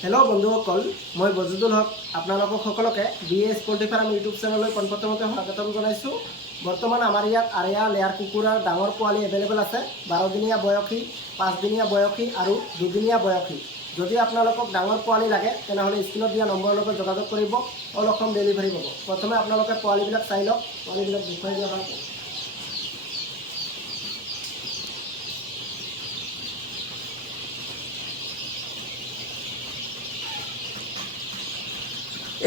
Hello बंधुসকল मैं बजुदुल हक आपनालोक सकलोके BS poultry farm YouTube channel पोनप्रथमते स्वागतम जानाइछु। बर्तमान आमार इयात आरिया लेयार कुकुरार डांगर पोवाली एभेलेबल आछे 12 दिनिया बयसी 5 दिनिया बयसी और 2 दिनिया बयसी। যদি আপোনালোকক ডাঙৰ পোৱালি লাগে তেনেহলে স্ক্ৰিনত দিয়া নম্বৰৰ লগত যোগাযোগ কৰিব অল অসম ডেলিভাৰী পাব। প্ৰথমে আপোনালোকে পোৱালিবিলাক চাই লওক, পোৱালিবিলাক দেখুৱাই দিয়া ভাল।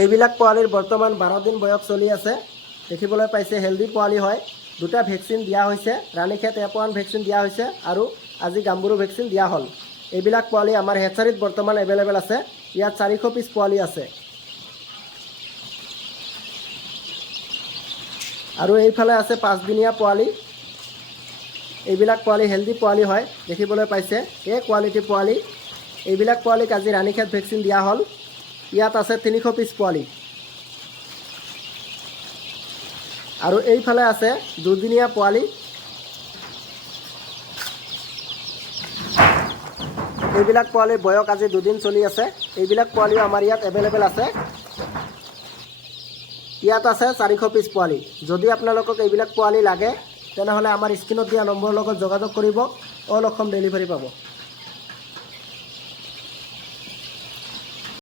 এইবিলাক পোৱালিৰ বৰ্তমান 12 দিন বয়স চলি আছে। দেখিবলৈ পাইছে হেলদি পোৱালি হয়। দুটা ভেকচিন দিয়া হৈছে, ৰাণীক্ষেত F1 ভেকচিন দিয়া হৈছে আৰু আজি গাম্বুৰু ভেকচিন দিয়া হ'ল। এইবিলাক পোৱালি আমাৰ হেচাৰিত বৰ্তমান এভেলেবল আছে। ইয়াত 400 পিস পোৱালি আছে আৰু এইফালে আছে 5 দিনীয়া পোৱালি। এইবিলাক পোৱালি হেলদি পোৱালি হয়, দেখিবলৈ পাইছে এ কোৱালিটি পোৱালি। এইবিলাক পোৱালিক আজি ৰাণীক্ষেত ভেকচিন দিয়া হ'ল। ইয়াত আছে 300 পিস পোৱালি আৰু এইফালে আছে 2 দিনীয়া পোৱালি। এইবিলাক পোৱালিৰ বয়স আজি 2 দিন চলি আছে। এইবিলাক পোৱালিও আমাৰ ইয়াত এভেলেবল আছে। ইয়াত আছে 400 পিস পোৱালি। যদি আপোনালোকক এইবিলাক পোৱালি লাগে তেনেহলে আমাৰ স্ক্ৰিনত দিয়া নম্বৰৰ লগত যোগাযোগ কৰিব, অল অসম ডেলিভাৰী পাব।